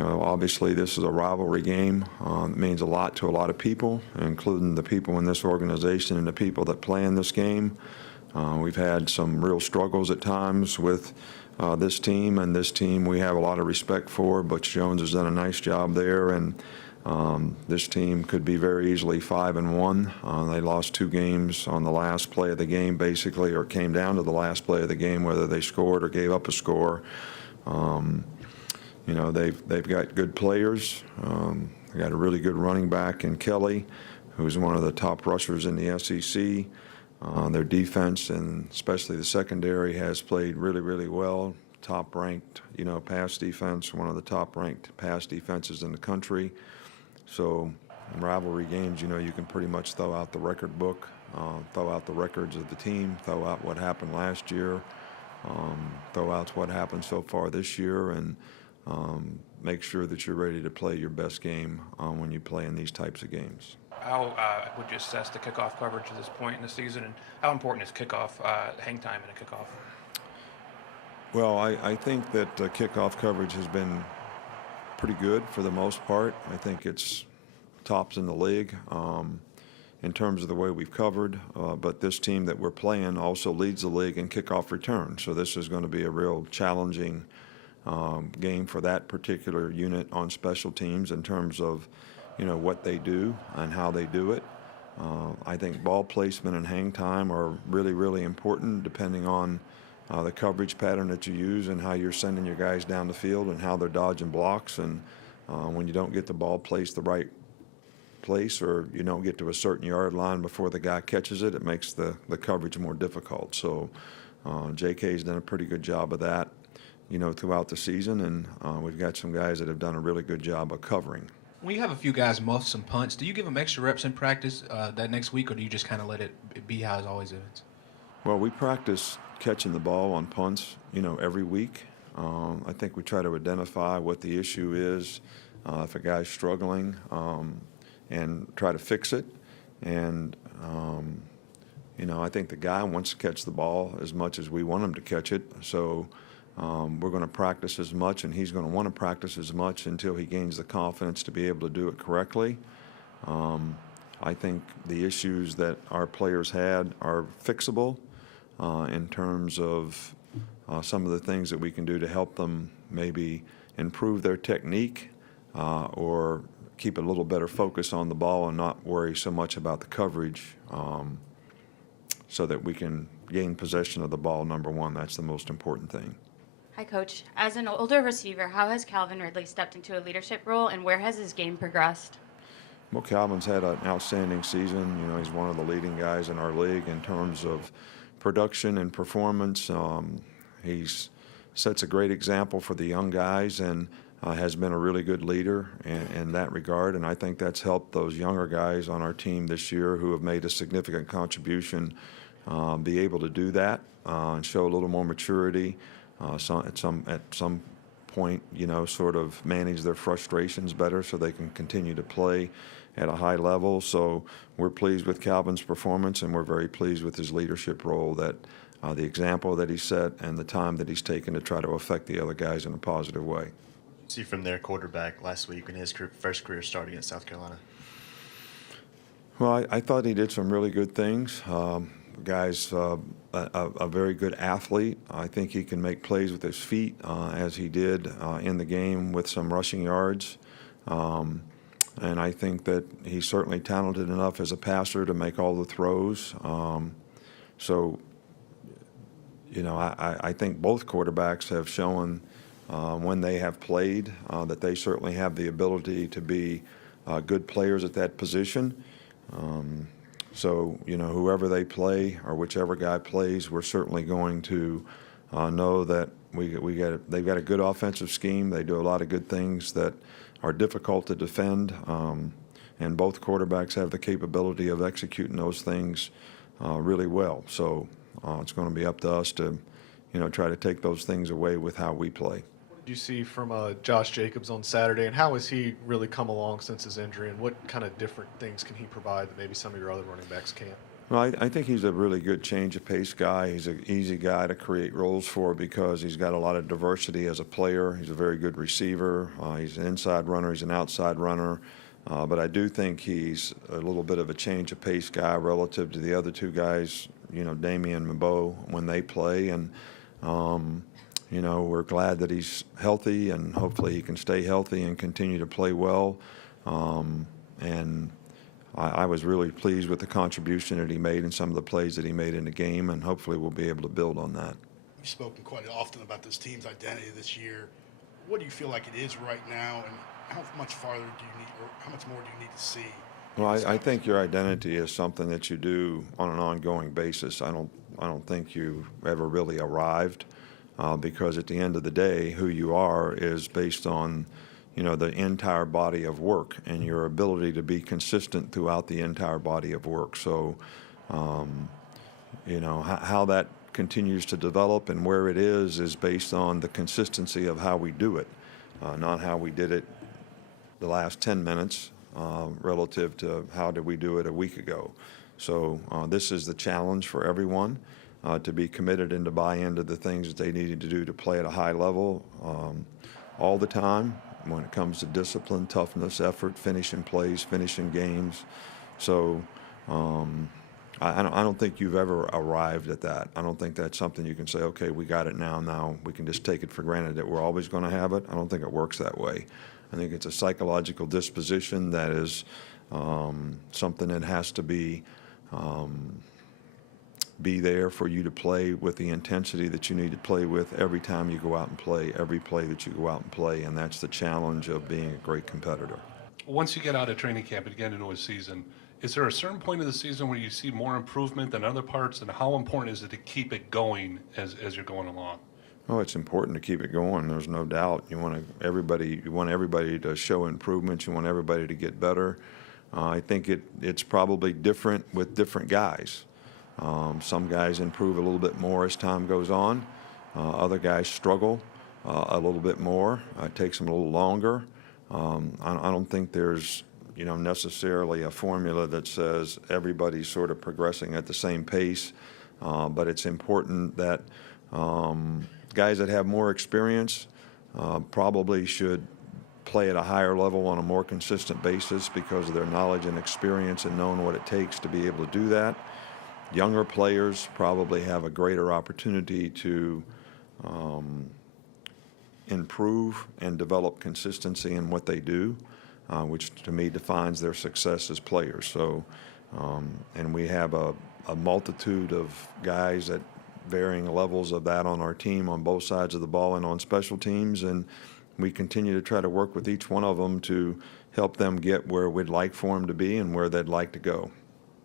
Obviously this is a rivalry game. It means a lot to a lot of people, including the people in this organization and the people that play in this game. We've had some real struggles at times with this team, and this team we have a lot of respect for. Butch Jones has done a nice job there, and this team could be very easily 5-1. They lost 2 games on the last play of the game, basically, or came down to the last play of the game, whether they scored or gave up a score. They've got good players. They got a really good running back in Kelly, who's one of the top rushers in the SEC. Their defense, and especially the secondary, has played really, really well. Top-ranked, pass defense, one of the top-ranked pass defenses in the country. So in rivalry games, you can pretty much throw out the record book, throw out the records of the team, throw out what happened last year, throw out what happened so far this year, and make sure that you're ready to play your best game when you play in these types of games. How would you assess the kickoff coverage at this point in the season, and how important is kickoff hang time in a kickoff? Well, I think that kickoff coverage has been pretty good for the most part. I think it's tops in the league in terms of the way we've covered, but this team that we're playing also leads the league in kickoff return, so this is going to be a real challenging game for that particular unit on special teams in terms of what they do and how they do it. I think ball placement and hang time are really, really important depending on the coverage pattern that you use and how you're sending your guys down the field and how they're dodging blocks. And when you don't get the ball placed the right place, or you don't get to a certain yard line before the guy catches it, it makes the coverage more difficult. So JK's done a pretty good job of that throughout the season, and we've got some guys that have done a really good job of covering. When you have a few guys muff some punts, do you give them extra reps in practice that next week, or do you just kind of let it be how it always is? Well, we practice catching the ball on punts, every week. I think we try to identify what the issue is, if a guy's struggling, and try to fix it. And, I think the guy wants to catch the ball as much as we want him to catch it. So we're going to practice as much, and he's going to want to practice as much until he gains the confidence to be able to do it correctly. I think the issues that our players had are fixable in terms of some of the things that we can do to help them maybe improve their technique or keep a little better focus on the ball and not worry so much about the coverage, so that we can gain possession of the ball, number one. That's the most important thing. Hi, Coach. As an older receiver, how has Calvin Ridley stepped into a leadership role, and where has his game progressed? Well, Calvin's had an outstanding season. He's one of the leading guys in our league in terms of production and performance. He sets a great example for the young guys, and has been a really good leader in that regard. And I think that's helped those younger guys on our team this year who have made a significant contribution be able to do that and show a little more maturity. At some point, sort of manage their frustrations better so they can continue to play at a high level. So we're pleased with Calvin's performance, and we're very pleased with his leadership role, that the example that he set and the time that he's taken to try to affect the other guys in a positive way. See from their quarterback last week in his first career start against South Carolina? Well, I thought he did some really good things. Guy's a very good athlete. I think he can make plays with his feet, as he did in the game with some rushing yards. And I think that he's certainly talented enough as a passer to make all the throws. I think both quarterbacks have shown when they have played that they certainly have the ability to be good players at that position. Whoever they play or whichever guy plays, we're certainly going to know that they've got a good offensive scheme. They do a lot of good things that are difficult to defend, and both quarterbacks have the capability of executing those things really well. So it's going to be up to us to, try to take those things away with how we play. What did you see from Josh Jacobs on Saturday, and how has he really come along since his injury, and what kind of different things can he provide that maybe some of your other running backs can't? Well, I think he's a really good change of pace guy. He's an easy guy to create roles for because he's got a lot of diversity as a player. He's a very good receiver. He's an inside runner. He's an outside runner. But I do think he's a little bit of a change of pace guy relative to the other two guys, Damian and Mabo, when they play. And, we're glad that he's healthy, and hopefully he can stay healthy and continue to play well. And I was really pleased with the contribution that he made and some of the plays that he made in the game, and hopefully we'll be able to build on that. You've spoken quite often about this team's identity this year. What do you feel like it is right now, and how much farther do you need, or how much more do you need to see? Well, I think your identity is something that you do on an ongoing basis. I don't think you've ever really arrived, because at the end of the day, who you are is based on the entire body of work and your ability to be consistent throughout the entire body of work. So, how that continues to develop and where it is based on the consistency of how we do it, not how we did it the last 10 minutes relative to how did we do it a week ago. So this is the challenge for everyone, to be committed and to buy into the things that they needed to do to play at a high level all the time when it comes to discipline, toughness, effort, finishing plays, finishing games. So I don't think you've ever arrived at that. I don't think that's something you can say, okay, we got it now we can just take it for granted that we're always going to have it. I don't think it works that way. I think it's a psychological disposition that is something that has to be there for you to play with the intensity that you need to play with every time you go out and play, every play that you go out and play, and that's the challenge of being a great competitor. Once you get out of training camp and get into a season, is there a certain point of the season where you see more improvement than other parts, and how important is it to keep it going as you're going along? Oh, it's important to keep it going. There's no doubt. You want everybody to show improvements. You want everybody to get better. I think it's probably different with different guys. Some guys improve a little bit more as time goes on. Other guys struggle a little bit more. It takes them a little longer. I don't think there's necessarily a formula that says everybody's sort of progressing at the same pace, but it's important that guys that have more experience probably should play at a higher level on a more consistent basis because of their knowledge and experience and knowing what it takes to be able to do that. Younger players probably have a greater opportunity to improve and develop consistency in what they do, which to me defines their success as players. So, and we have a multitude of guys at varying levels of that on our team on both sides of the ball and on special teams, and we continue to try to work with each one of them to help them get where we'd like for them to be and where they'd like to go.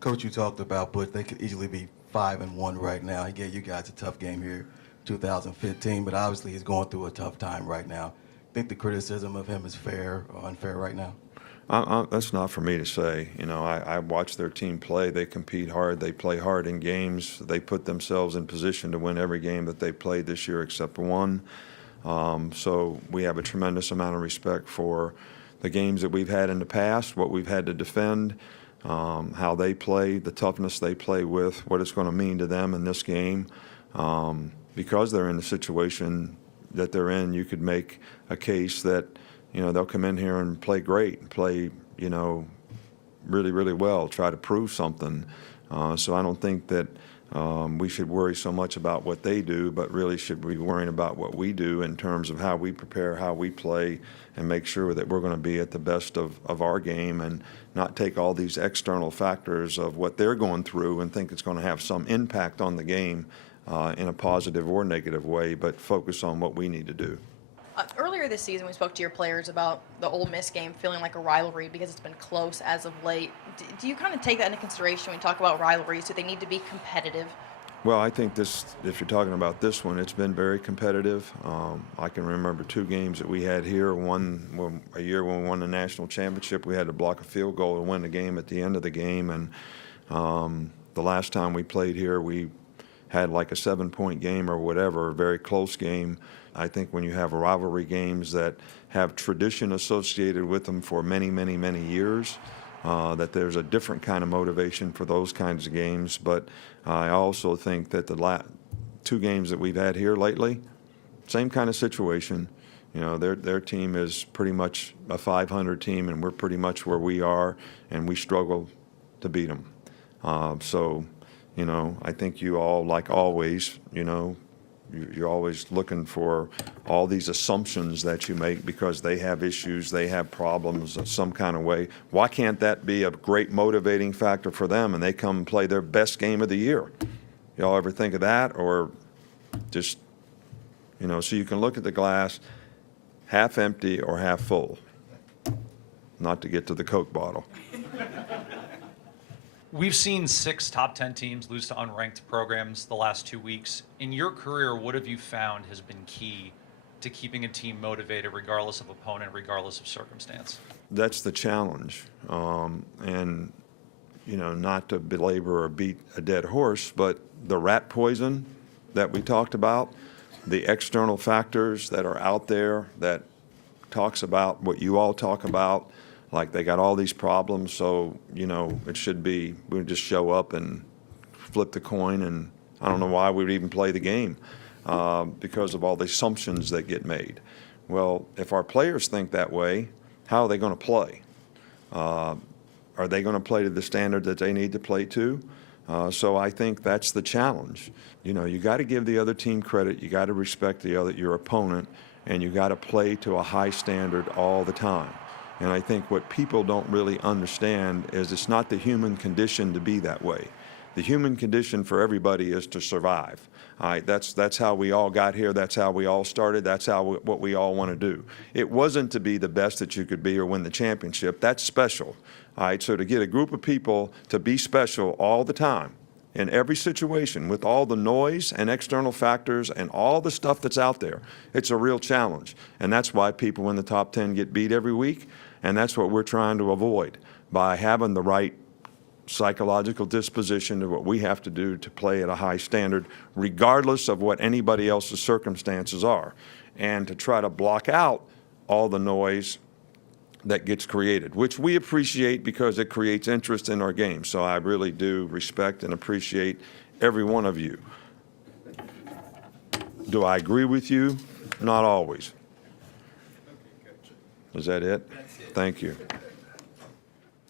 Coach, you talked about Butch. They could easily be 5-1 right now. He gave you guys a tough game here, 2015, but obviously he's going through a tough time right now. Think the criticism of him is fair or unfair right now? That's not for me to say. I watch their team play. They compete hard. They play hard in games. They put themselves in position to win every game that they played this year except one. So we have a tremendous amount of respect for the games that we've had in the past, what we've had to defend, how they play, the toughness they play with, what it's going to mean to them in this game. Because they're in the situation that they're in, you could make a case that they'll come in here and play great, play really, really well, try to prove something. So I don't think that we should worry so much about what they do, but really should be worrying about what we do in terms of how we prepare, how we play, and make sure that we're going to be at the best of our game and not take all these external factors of what they're going through and think it's going to have some impact on the game in a positive or negative way, but focus on what we need to do. Earlier this season, we spoke to your players about the Ole Miss game feeling like a rivalry because it's been close as of late. Do you kind of take that into consideration when you talk about rivalries? Do they need to be competitive? Well, I think if you're talking about this one, it's been very competitive. I can remember two games that we had here. One, a year when we won the national championship, we had to block a field goal to win the game at the end of the game. And the last time we played here, we had like a 7-point game or whatever, a very close game. I think when you have rivalry games that have tradition associated with them for many, many, many years, that there's a different kind of motivation for those kinds of games. But I also think that the 2 games that we've had here lately, same kind of situation. You know, their team is pretty much a 500 team, and we're pretty much where we are, and we struggle to beat them. So, you know, I think you all, like always, you know, you're always looking for all these assumptions that you make because they have issues, they have problems of some kind of way. Why can't that be a great motivating factor for them and they come and play their best game of the year? Y'all ever think of that? Or just, you know, so you can look at the glass half empty or half full, not to get to the Coke bottle. We've seen 6 top 10 teams lose to unranked programs the last 2 weeks. In your career, what have you found has been key to keeping a team motivated regardless of opponent, regardless of circumstance? That's the challenge. And, you know, not to belabor or beat a dead horse, but the rat poison that we talked about, the external factors that are out there that talks about what you all talk about, like they got all these problems, so, you know, it should be, we would just show up and flip the coin, and I don't know why we would even play the game because of all the assumptions that get made. Well, if our players think that way, how are they going to play? Are they going to play to the standard that they need to play to? So I think that's the challenge. You know, you got to give the other team credit, you got to respect your opponent, and you got to play to a high standard all the time. And I think what people don't really understand is it's not the human condition to be that way. The human condition for everybody is to survive. All right, that's how we all got here. That's how we all started. That's what we all want to do. It wasn't to be the best that you could be or win the championship. That's special. All right, so to get a group of people to be special all the time, in every situation, with all the noise and external factors and all the stuff that's out there, it's a real challenge. And that's why people in the top 10 get beat every week. And that's what we're trying to avoid by having the right psychological disposition of what we have to do to play at a high standard, regardless of what anybody else's circumstances are, and to try to block out all the noise that gets created, which we appreciate because it creates interest in our game. So I really do respect and appreciate every one of you. Do I agree with you? Not always. Is that it? Thank you.